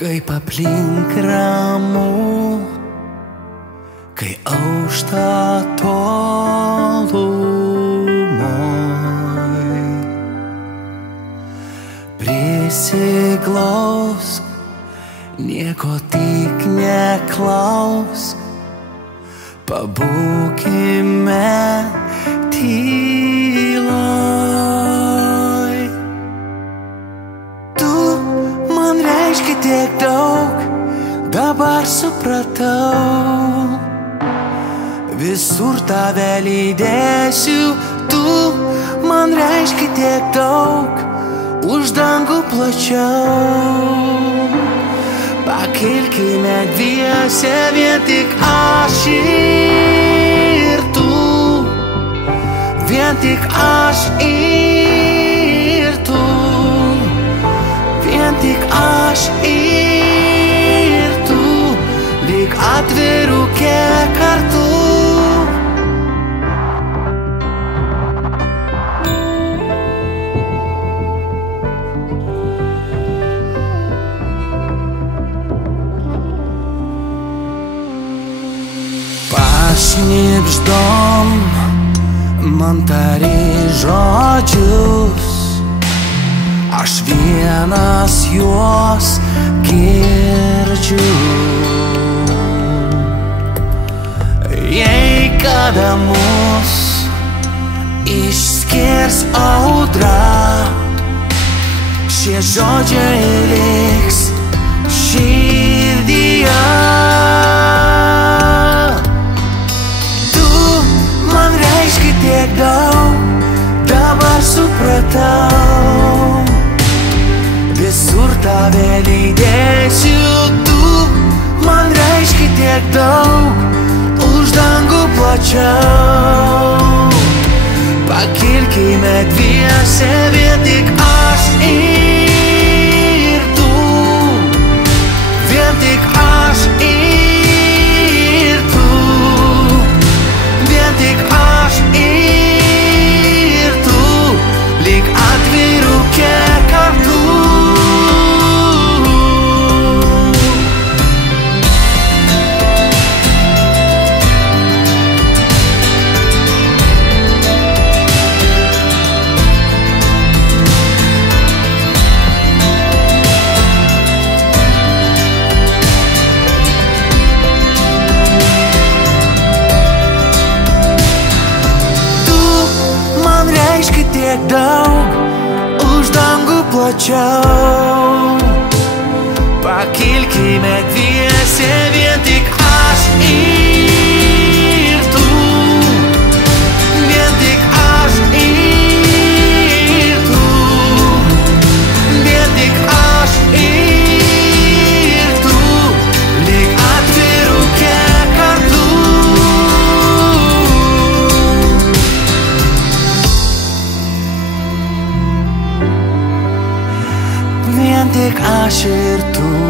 Kaip aplink ramu, kai aušta tolumoj. Prisiglausk, nieko tik neklausk, pabūkime tyloj. Tu man reiški tiek daug, dabar supratau. Visur tave lydėsiu, tu man reiški tiek daug, už dangų plačiau. Pakilkime dviese, vien tik aš ir tu, vien tik aš ir tu, vien tik aš ir tu, lyg atvirukė kartu. Pašnibždom man tari žodžius, aš vienas juos girdžiu. Jei kada mus išskirs audra, šie žodžiai liks širdyje. Tiek daug, dabar supratau. Visur tave lydėsiu, tu man reiški tiek daug, už dangų plačiau. Pakilkime dviese, vien tik aš ir tu, vien tik aš ir tu, vien tik aš ir tu, lyg atvirukė kartu. Tiek daug, už dangų plačiau. Pakilkime dviese, vien tik aš ir tu, vien tik aš ir tu, vien tik aš ir tu, lyg atvirukė kartu. Vien tik aš ir tu.